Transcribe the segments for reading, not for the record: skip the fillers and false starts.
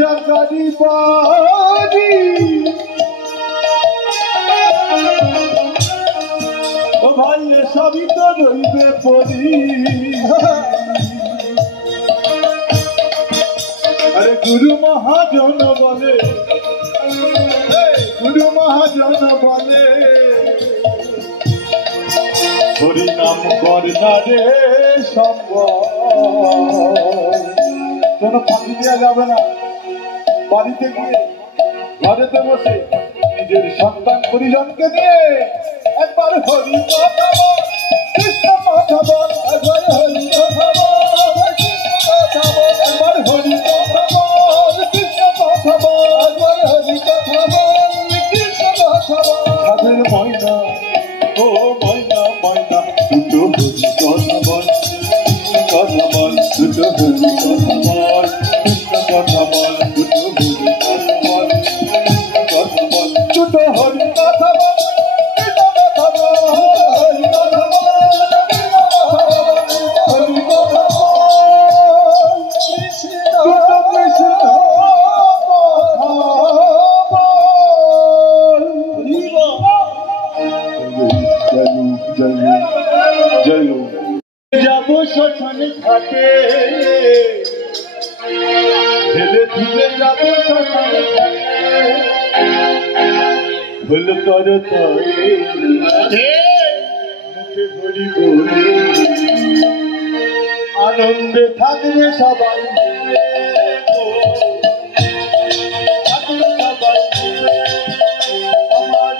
চাকারি বাড়ি ও ভাই সবই তো রইবে পরি আরে গুরু মহাজন বলে গুরু মহাজন বলে হরি নাম করনা রে সম্ভব কোনো ফাঁকি দেওয়া যাবে না। বাড়িতে গিয়ে ঘরেতে বসে নিজের সন্তান পরিজনকে নিয়ে একবার হরি কথা বল কৃষ্ণ কথা বল একবার হরি কথা বল কৃষ্ণ কথা বল একবার হরি কথা বল কৃষ্ণ কথা বল একবার হরি কথা বল কৃষ্ণ কথা বল সাধের ময়না ও ময়না ময়না দুটো হরি কথা বল কথা বল দুটো হরি কথা বল কৃষ্ণ কথা বল দুটো হরি কথা বল কথা বল দুটো হরি কথা বল কৃষ্ণ কথা বল হরি কথা বল হরি কথা বল কৃষ্ণ কৃষ্ণ জয় জয় যাবো শ্মশান ঘাটে ঢেলে ধুলে যাবো শ্মশান ঘাটে ভুল করো তরে মুখে ভরি বলে আনন্দে থাকবে সবাই আমার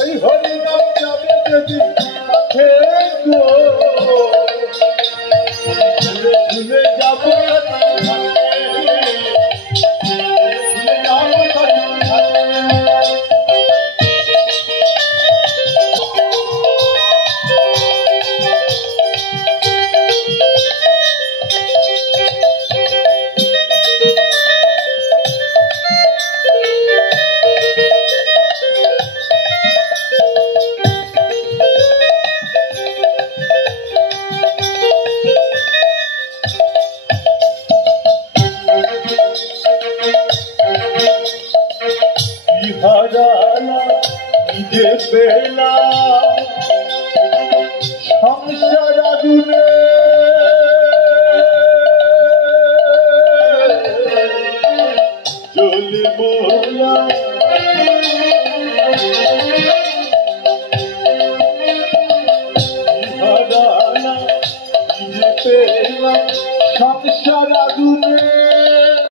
এই হরিনাম যাবে যদি ভুলে যাবো নিজে পেলা সংসার আগুনে জ্বলে মোলা